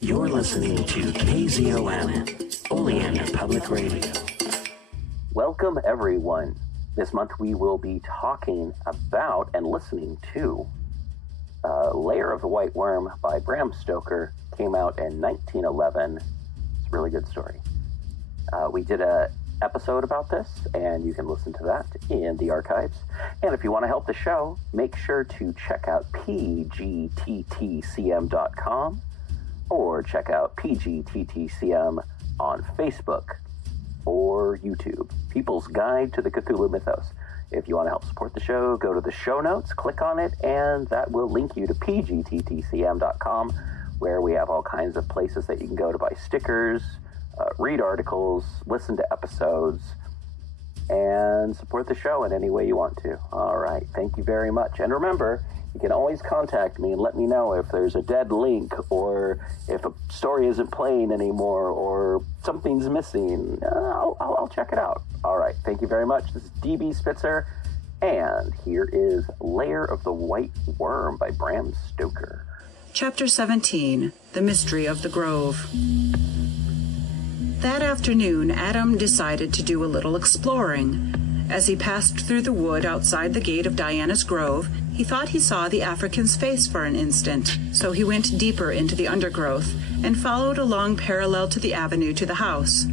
You're listening to KZOM, Oleander Public Radio. Welcome, everyone. This month we will be talking about and listening to Lair of the White Worm by Bram Stoker. Came out in 1911. It's a really good story. We did an episode about this, and you can listen to that in the archives. And if you want to help the show, make sure to check out pgttcm.com or check out PGTTCM on Facebook or YouTube, People's Guide to the Cthulhu Mythos. If you want to help support the show, go to the show notes, click on it, and that will link you to pgttcm.com, where we have all kinds of places that you can go to buy stickers, read articles, listen to episodes, and support the show in any way you want to. All right, thank you very much. And remember, you can always contact me and let me know if there's a dead link or if a story isn't playing anymore or something's missing. I'll check it out. All right, thank you very much. This is DB Spitzer, and here is Lair of the White Worm by Bram Stoker. Chapter 17, The Mystery of the Grove. That afternoon, Adam decided to do a little exploring. As he passed through the wood outside the gate of Diana's Grove, he thought he saw the African's face for an instant, so he went deeper into the undergrowth and followed along parallel to the avenue to the house.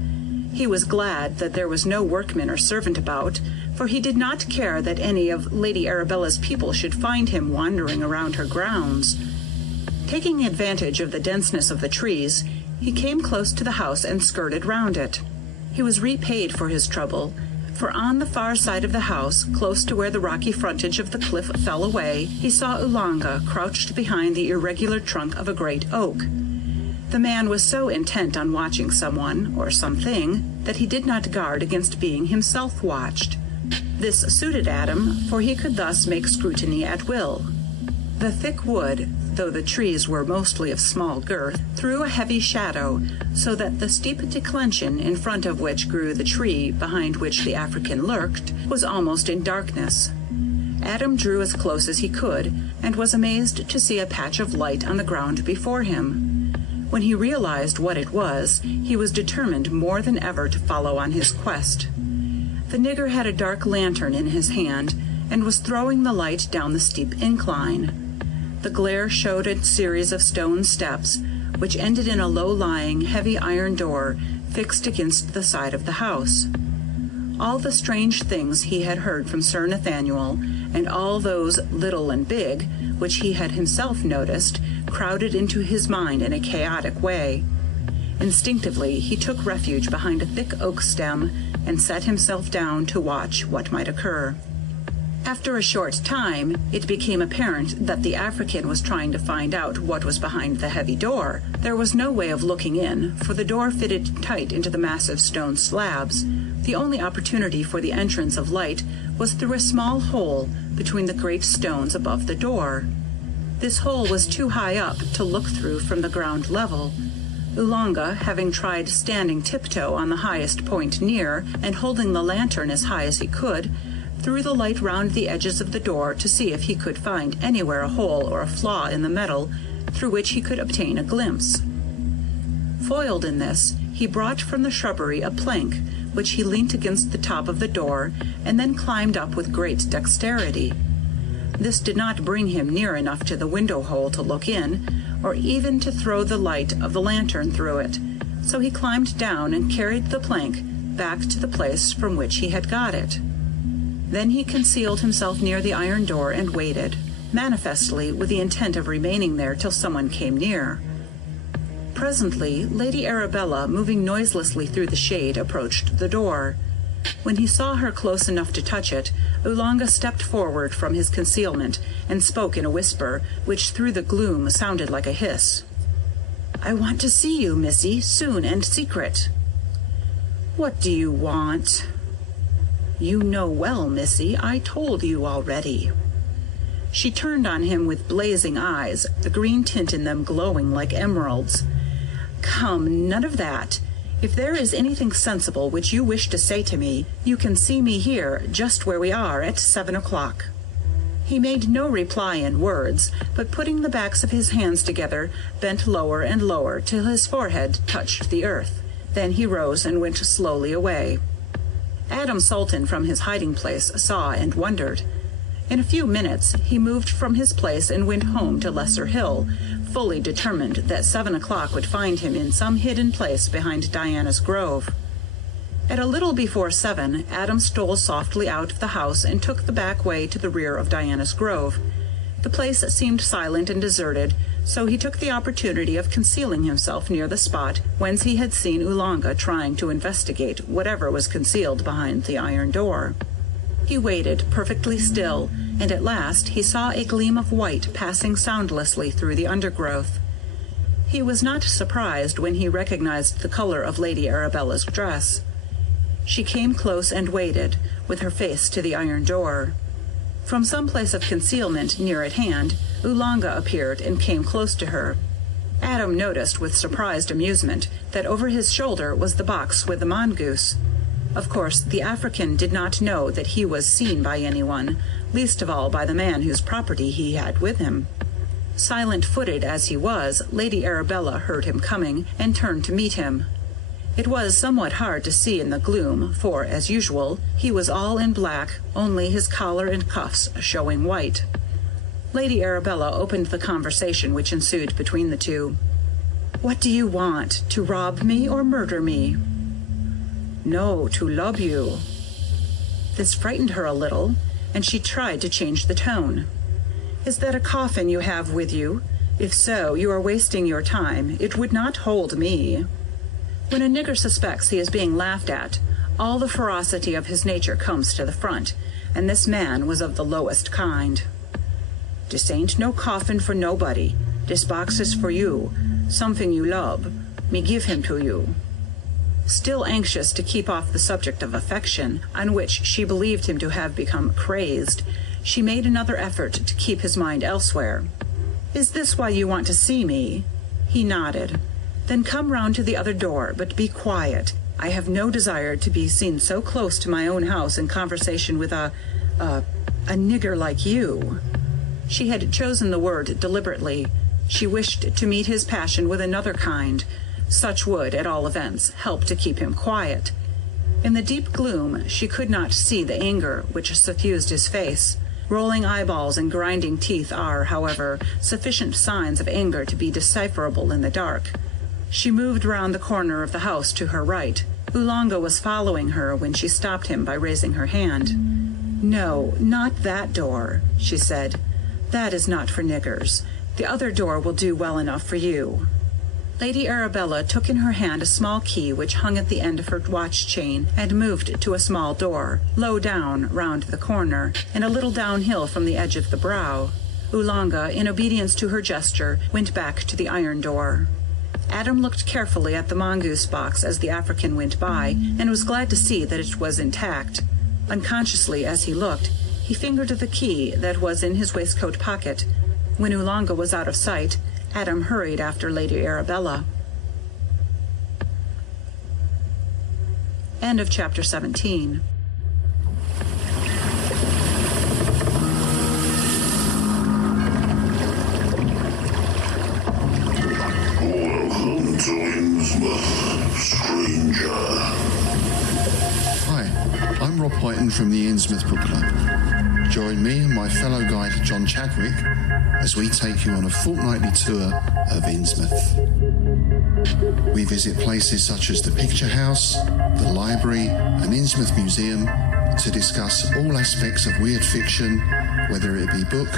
He was glad that there was no workman or servant about, for he did not care that any of Lady Arabella's people should find him wandering around her grounds. Taking advantage of the denseness of the trees, he came close to the house and skirted round it. He was repaid for his trouble, for on the far side of the house, close to where the rocky frontage of the cliff fell away, he saw Oolanga crouched behind the irregular trunk of a great oak. The man was so intent on watching someone, or something, that he did not guard against being himself watched. This suited Adam, for he could thus make scrutiny at will. The thick wood, though the trees were mostly of small girth, threw a heavy shadow, so that the steep declension in front of which grew the tree behind which the African lurked was almost in darkness. Adam drew as close as he could, and was amazed to see a patch of light on the ground before him. When he realized what it was, he was determined more than ever to follow on his quest. The nigger had a dark lantern in his hand, and was throwing the light down the steep incline. The glare showed a series of stone steps, which ended in a low-lying, heavy iron door fixed against the side of the house. All the strange things he had heard from Sir Nathaniel, and all those little and big, which he had himself noticed, crowded into his mind in a chaotic way. Instinctively he took refuge behind a thick oak stem and set himself down to watch what might occur. After a short time, it became apparent that the African was trying to find out what was behind the heavy door. There was no way of looking in, for the door fitted tight into the massive stone slabs. The only opportunity for the entrance of light was through a small hole between the great stones above the door. This hole was too high up to look through from the ground level. Oolanga, having tried standing tiptoe on the highest point near, and holding the lantern as high as he could, threw the light round the edges of the door to see if he could find anywhere a hole or a flaw in the metal through which he could obtain a glimpse. Foiled in this, he brought from the shrubbery a plank, which he leant against the top of the door, and then climbed up with great dexterity. This did not bring him near enough to the window-hole to look in, or even to throw the light of the lantern through it, so he climbed down and carried the plank back to the place from which he had got it. Then he concealed himself near the iron door and waited, manifestly with the intent of remaining there till someone came near. Presently, Lady Arabella, moving noiselessly through the shade, approached the door. When he saw her close enough to touch it, Oolanga stepped forward from his concealment and spoke in a whisper, which through the gloom sounded like a hiss. "I want to see you, missy, soon and secret." "What do you want?" "You know well, missy, I told you already." She turned on him with blazing eyes, the green tint in them glowing like emeralds. "Come, none of that. If there is anything sensible which you wish to say to me, you can see me here, just where we are, at 7 o'clock. He made no reply in words, but putting the backs of his hands together, bent lower and lower till his forehead touched the earth. Then he rose and went slowly away. Adam Salton from his hiding place saw and wondered. In a few minutes he moved from his place and went home to Lesser Hill, fully determined that 7 o'clock would find him in some hidden place behind Diana's Grove. At a little before 7, Adam stole softly out of the house and took the back way to the rear of Diana's Grove. The place seemed silent and deserted, so he took the opportunity of concealing himself near the spot whence he had seen Oolanga trying to investigate whatever was concealed behind the iron door. He waited perfectly still, and at last he saw a gleam of white passing soundlessly through the undergrowth. He was not surprised when he recognized the color of Lady Arabella's dress. She came close and waited, with her face to the iron door. From some place of concealment near at hand, Oolanga appeared and came close to her. Adam noticed with surprised amusement that over his shoulder was the box with the mongoose. Of course, the African did not know that he was seen by anyone, least of all by the man whose property he had with him. Silent-footed as he was, Lady Arabella heard him coming and turned to meet him. It was somewhat hard to see in the gloom, for, as usual, he was all in black, only his collar and cuffs showing white. Lady Arabella opened the conversation which ensued between the two. "What do you want? To rob me or murder me?" "No, to love you." This frightened her a little, and she tried to change the tone. "Is that a coffin you have with you? If so, you are wasting your time. It would not hold me." When a nigger suspects he is being laughed at, all the ferocity of his nature comes to the front, and this man was of the lowest kind. "Dis ain't no coffin for nobody. Dis box is for you, something you love. Me give him to you." Still anxious to keep off the subject of affection, on which she believed him to have become crazed, she made another effort to keep his mind elsewhere. "Is this why you want to see me?" He nodded. "Then come round to the other door, but be quiet. I have no desire to be seen so close to my own house in conversation with a nigger like you." She had chosen the word deliberately. She wished to meet his passion with another kind. Such would, at all events, help to keep him quiet. In the deep gloom she could not see the anger which suffused his face. Rolling eyeballs and grinding teeth are, however, sufficient signs of anger to be decipherable in the dark. She moved round the corner of the house to her right. Oolanga was following her when she stopped him by raising her hand. "No, not that door," she said. "That is not for niggers. The other door will do well enough for you." Lady Arabella took in her hand a small key which hung at the end of her watch chain and moved to a small door, low down, round the corner, and a little downhill from the edge of the brow. Oolanga, in obedience to her gesture, went back to the iron door. Adam looked carefully at the mongoose box as the African went by, and was glad to see that it was intact. Unconsciously, as he looked, he fingered the key that was in his waistcoat pocket. When Oolanga was out of sight, Adam hurried after Lady Arabella. End of chapter 17. Welcome to Innsmouth, stranger. Hi, I'm Rob Hyton from the Innsmouth Book Club. Join me and my fellow guide John Chadwick as we take you on a fortnightly tour of Innsmouth. We visit places such as the Picture House, the Library and Innsmouth Museum to discuss all aspects of weird fiction, whether it be book,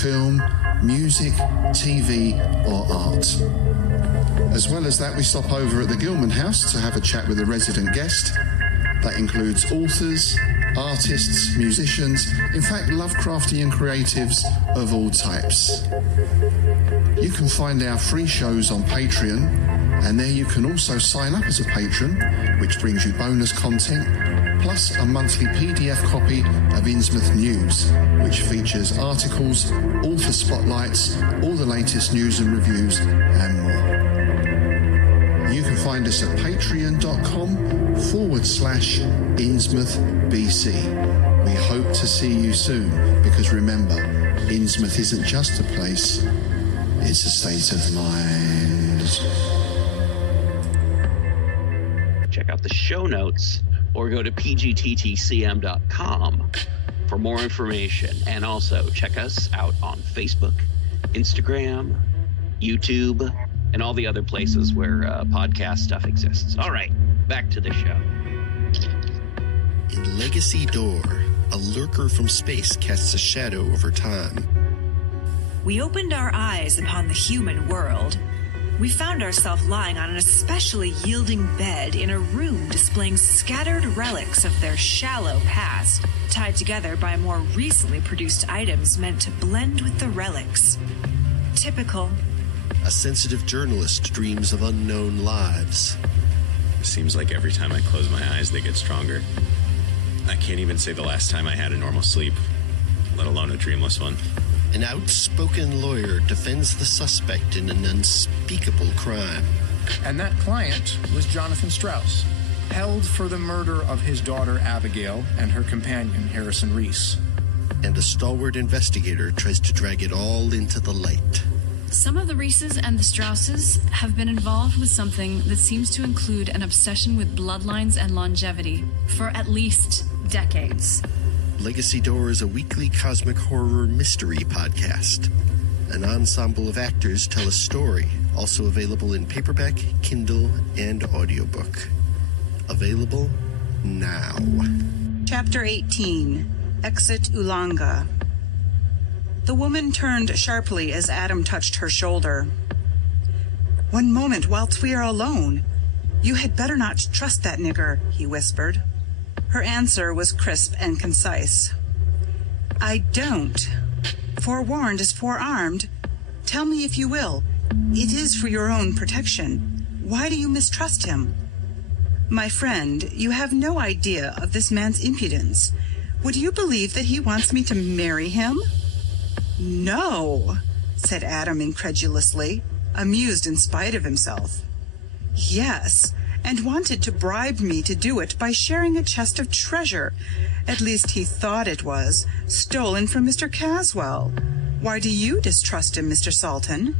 film, music, TV or art. As well as that, we stop over at the Gilman House to have a chat with a resident guest. That includes authors, artists, musicians, in fact Lovecraftian creatives of all types. You can find our free shows on Patreon, and there you can also sign up as a patron, which brings you bonus content, plus a monthly PDF copy of Innsmouth News, which features articles, author spotlights, all the latest news and reviews, and more. You can find find us at patreon.com/InnsmouthBC. We hope to see you soon, because remember, Innsmouth isn't just a place, it's a state of mind. Check out the show notes or go to pgttcm.com for more information. And also check us out on Facebook, Instagram, YouTube, and all the other places where podcast stuff exists. All right, back to the show. In Legacy Door, a lurker from space casts a shadow over time. We opened our eyes upon the human world. We found ourselves lying on an especially yielding bed in a room displaying scattered relics of their shallow past, tied together by more recently produced items meant to blend with the relics. Typical. A sensitive journalist dreams of unknown lives. Seems like every time I close my eyes, they get stronger. I can't even say the last time I had a normal sleep, let alone a dreamless one. An outspoken lawyer defends the suspect in an unspeakable crime. And that client was Jonathan Strauss, held for the murder of his daughter Abigail and her companion Harrison Reese. And a stalwart investigator tries to drag it all into the light. Some of the Reeses and the Strausses have been involved with something that seems to include an obsession with bloodlines and longevity for at least decades. Legacy Door is a weekly cosmic horror mystery podcast. An ensemble of actors tell a story, also available in paperback, Kindle, and audiobook. Available now. Chapter 18, Exit Ulanga. The woman turned sharply as Adam touched her shoulder. "One moment whilst we are alone. You had better not trust that nigger," he whispered. Her answer was crisp and concise. "I don't. Forewarned is forearmed. Tell me if you will. It is for your own protection. Why do you mistrust him?" "My friend, you have no idea of this man's impudence. Would you believe that he wants me to marry him?" "No," said Adam incredulously, amused in spite of himself. "Yes, and wanted to bribe me to do it by sharing a chest of treasure. At least he thought it was, stolen from Mr. Caswall. Why do you distrust him, Mr. Salton?"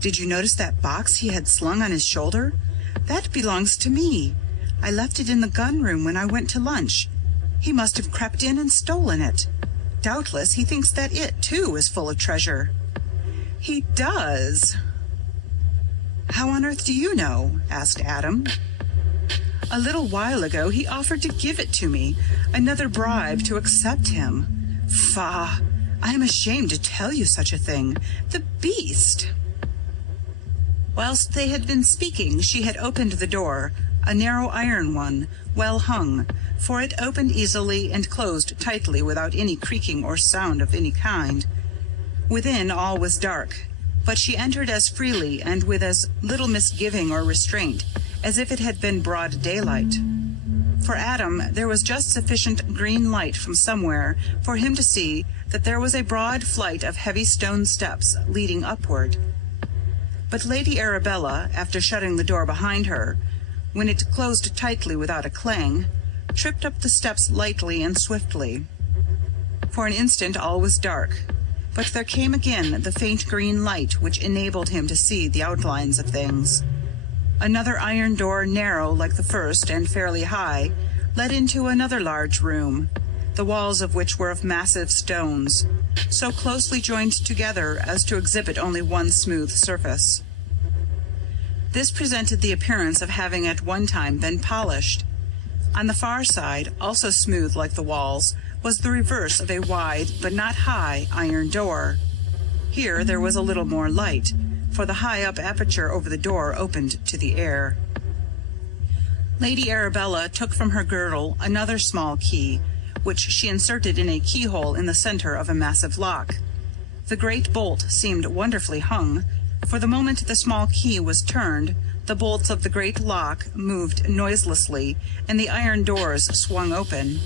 "Did you notice that box he had slung on his shoulder? That belongs to me. I left it in the gun room when I went to lunch. He must have crept in and stolen it. Doubtless he thinks that it, too, is full of treasure." "He does." "How on earth do you know?" asked Adam. "A little while ago he offered to give it to me, another bribe to accept him. Faugh! I am ashamed to tell you such a thing. The beast!" Whilst they had been speaking, she had opened the door, a narrow iron one, well hung, for it opened easily and closed tightly without any creaking or sound of any kind. Within all was dark, but she entered as freely and with as little misgiving or restraint as if it had been broad daylight. For Adam, there was just sufficient green light from somewhere for him to see that there was a broad flight of heavy stone steps leading upward. But Lady Arabella, after shutting the door behind her, when it closed tightly without a clang, tripped up the steps lightly and swiftly. For an instant all was dark, but there came again the faint green light which enabled him to see the outlines of things. Another iron door, narrow like the first and fairly high, led into another large room, the walls of which were of massive stones, so closely joined together as to exhibit only one smooth surface. This presented the appearance of having at one time been polished. On the far side, also smooth like the walls, was the reverse of a wide but not high iron door. Here there was a little more light, for the high-up aperture over the door opened to the air. Lady Arabella took from her girdle another small key, which she inserted in a keyhole in the center of a massive lock. The great bolt seemed wonderfully hung, for the moment the small key was turned, the bolts of the great lock moved noiselessly, and the iron doors swung open.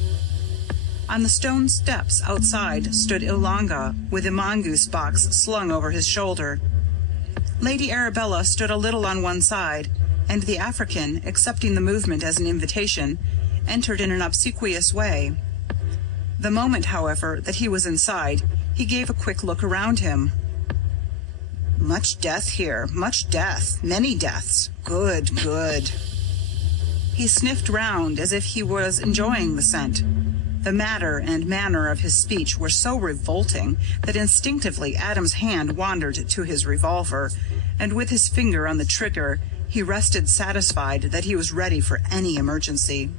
On the stone steps outside stood Ulanga, with a mongoose box slung over his shoulder. Lady Arabella stood a little on one side, and the African, accepting the movement as an invitation, entered in an obsequious way. The moment, however, that he was inside, he gave a quick look around him. Much death here, much death, many deaths. Good, good. He sniffed round as if he was enjoying the scent. The matter and manner of his speech were so revolting that instinctively Adam's hand wandered to his revolver, and with his finger on the trigger, he rested satisfied that he was ready for any emergency.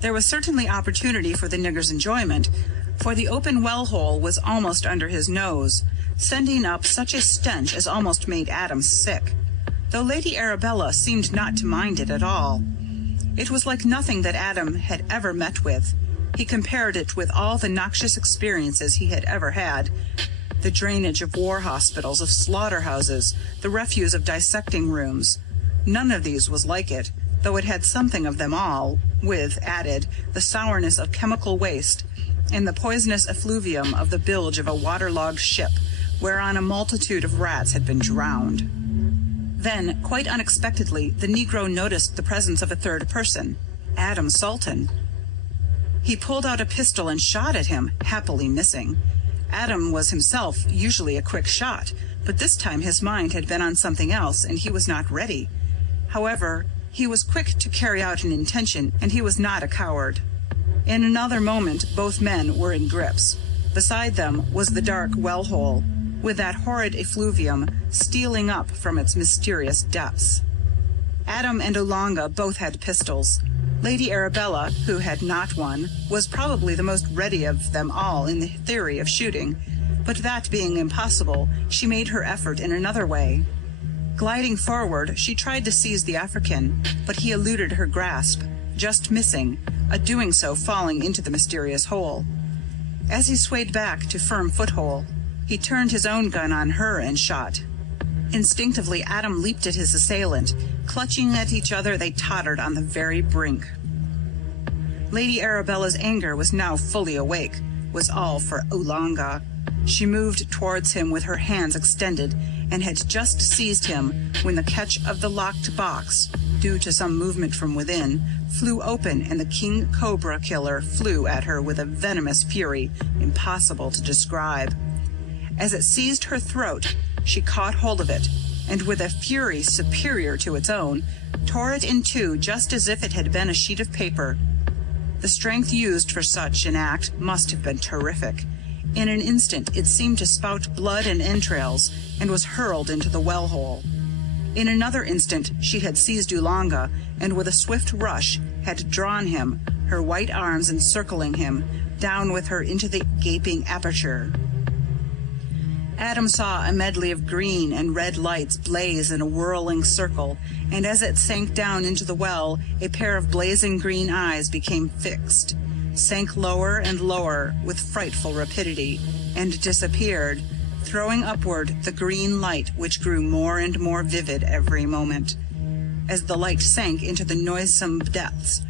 There was certainly opportunity for the nigger's enjoyment, for the open well hole was almost under his nose, sending up such a stench as almost made Adam sick, though Lady Arabella seemed not to mind it at all. It was like nothing that Adam had ever met with. He compared it with all the noxious experiences he had ever had: the drainage of war hospitals, of slaughterhouses, the refuse of dissecting rooms. None of these was like it, though it had something of them all, with, added, the sourness of chemical waste and the poisonous effluvium of the bilge of a waterlogged ship, whereon a multitude of rats had been drowned. Then, quite unexpectedly, the Negro noticed the presence of a third person, Adam Salton. He pulled out a pistol and shot at him, happily missing. Adam was himself usually a quick shot, but this time his mind had been on something else, and he was not ready. However, he was quick to carry out an intention, and he was not a coward. In another moment both men were in grips. Beside them was the dark well-hole, with that horrid effluvium stealing up from its mysterious depths. Adam and Olanga both had pistols. Lady Arabella, who had not one, was probably the most ready of them all in the theory of shooting, but that being impossible, she made her effort in another way. Gliding forward, she tried to seize the African, but he eluded her grasp, just missing, doing so falling into the mysterious hole. As he swayed back to firm foothold, he turned his own gun on her and shot. Instinctively, Adam leaped at his assailant. Clutching at each other, they tottered on the very brink. Lady Arabella's anger was now fully awake, was all for Olanga. She moved towards him with her hands extended, and had just seized him when the catch of the locked box, due to some movement from within, flew open, and the king cobra killer flew at her with a venomous fury impossible to describe. As it seized her throat, she caught hold of it, and with a fury superior to its own, tore it in two just as if it had been a sheet of paper. The strength used for such an act must have been terrific. In an instant it seemed to spout blood and entrails, and was hurled into the well-hole. In another instant she had seized Olanga, and with a swift rush had drawn him, her white arms encircling him, down with her into the gaping aperture. Adam saw a medley of green and red lights blaze in a whirling circle, and as it sank down into the well, a pair of blazing green eyes became fixed, sank lower and lower with frightful rapidity, and disappeared, throwing upward the green light which grew more and more vivid every moment. As the light sank into the noisome depths,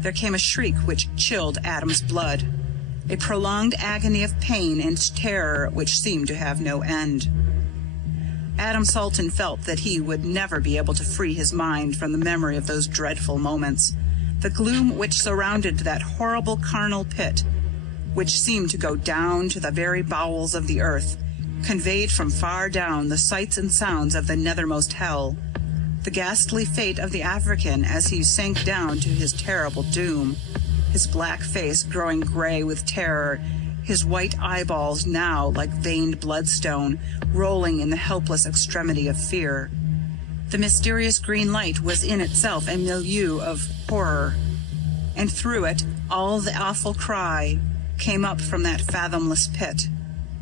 there came a shriek which chilled Adam's blood, a prolonged agony of pain and terror which seemed to have no end. Adam Salton felt that he would never be able to free his mind from the memory of those dreadful moments. The gloom which surrounded that horrible carnal pit, which seemed to go down to the very bowels of the earth, conveyed from far down the sights and sounds of the nethermost hell. The ghastly fate of the African as he sank down to his terrible doom, his black face growing gray with terror, his white eyeballs now like veined bloodstone, rolling in the helpless extremity of fear. The mysterious green light was in itself a milieu of horror, and through it all the awful cry came up from that fathomless pit,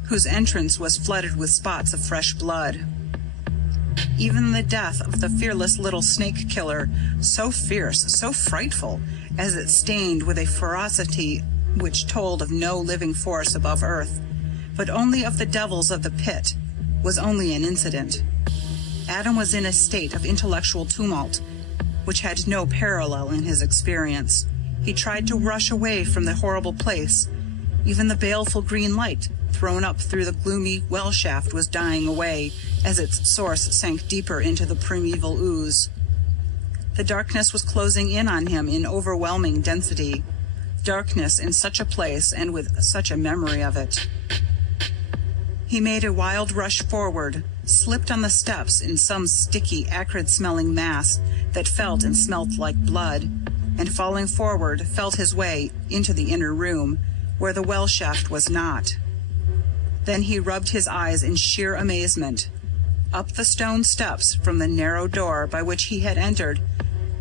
whose entrance was flooded with spots of fresh blood. Even the death of the fearless little snake killer, so fierce, so frightful, as it stained with a ferocity which told of no living force above earth, but only of the devils of the pit, was only an incident. Adam was in a state of intellectual tumult, which had no parallel in his experience. He tried to rush away from the horrible place. Even the baleful green light thrown up through the gloomy well shaft was dying away as its source sank deeper into the primeval ooze. The darkness was closing in on him in overwhelming density. Darkness in such a place and with such a memory of it. He made a wild rush forward, slipped on the steps in some sticky, acrid-smelling mass that felt and smelt like blood, and falling forward, felt his way into the inner room, where the well shaft was not. Then he rubbed his eyes in sheer amazement. Up the stone steps from the narrow door by which he had entered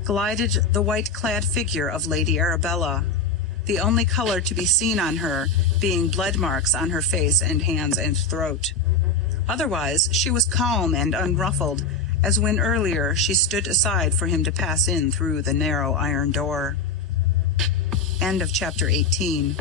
glided the white-clad figure of Lady Arabella, the only color to be seen on her being blood marks on her face and hands and throat. Otherwise, she was calm and unruffled, as when earlier she stood aside for him to pass in through the narrow iron door. End of chapter 18.